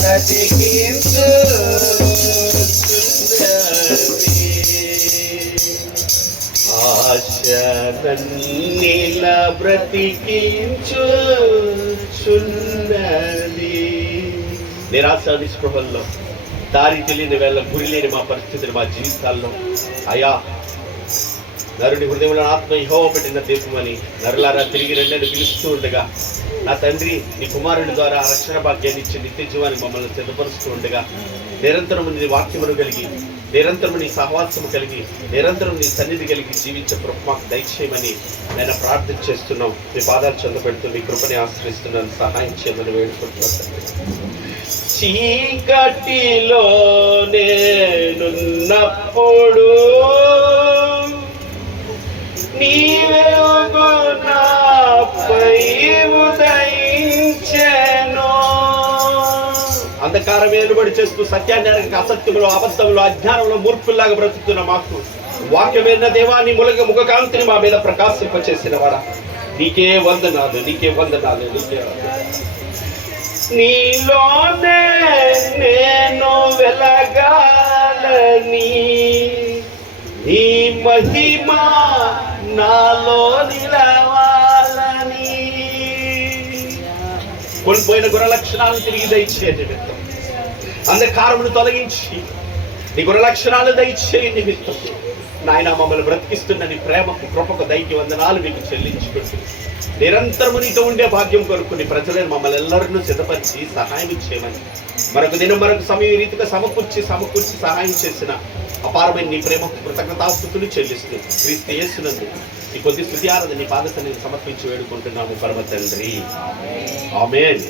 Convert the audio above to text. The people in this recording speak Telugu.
బ్రతికించు ఆశనన్నిలా బ్రతికించుచున్నది. నిరాశ నిస్పృహల్లో దారి తెలియని వేళ గురి లేని మా పరిస్థితులు మా జీవితాల్లో అయా నరుని హృదయంలో ఆత్మ యెహోవా పెట్టిన దేశమని నరులారా తిరిగి రెండని పిలుస్తూ ఉండగా నా తండ్రి నీ కుమారుని ద్వారా రక్షణ భాగ్యాన్ని ఇచ్చి నిత్య జీవాన్ని మమ్మల్ని సిద్ధపరుస్తూ ఉండగా నిరంతరం నీ వాక్యమును కలిగి నిరంతరం నీ సహవాసము కలిగి నిరంతరం నీ సన్నిధి కలిగి జీవించే కృప మాకు దయచేయమని నేను ప్రార్థన చేస్తున్నాం. మీ పాదాలు చెందబెడుతూ మీ కృపని ఆశ్రయిస్తున్నాను, సహాయం చేయమని వేడుకుంటున్నాను. చీకటిలో నేనున్నప్పుడు నీ వెలుగు నాపై ఉదయించెను. అంధకారం ఏలుబడి చేస్తూ సత్యాన్ని అసత్యములో అబద్ధములో అజ్ఞానంలో మూర్ఖుల్లాగా బ్రతుకుతున్న మాకు వాక్యమైన దేవాన్ని ముఖకాంతిని మా మీద ప్రకాశింపచేసిన వాడా నీకే వందనాలు, నీకే వందనాలు, నీకే వందనాలు. నీలోనే నేను వెలగాలని నీ మహిమ నాలో నిలవాలని కోల్పోయిన గుణ లక్షణాలను తిరిగి దయచే నిమిత్తం, అంధకారమును తొలగించి నీ గుణ లక్షణాలు దయచే నిమిత్తం నాయన మమ్మల్ని బ్రతికిస్తున్న నీ ప్రేమకు కృపకు దయకి వందనాలు మీకు చెల్లించుకుంటూ నిరంతరము నీతో ఉండే భాగ్యం కొరకు నీ ప్రజలను మమ్మల్ని ఎల్లరినూ సిద్ధపరిచి సహాయం చేయమని మరొక దినం మరొక సమయం ఈ రీతిగా సమకూర్చి సహాయం చేసిన అపారమైన నీ ప్రేమకు కృతజ్ఞతాస్తుతులు చెల్లిస్తూ క్రీస్తు యేసునందు ఈ కొద్ది స్తుతి ఆరాధన నీ పాదసన్ని సమర్పించి వేడుకుంటున్నాము పరమ తండ్రి. ఆమేన్.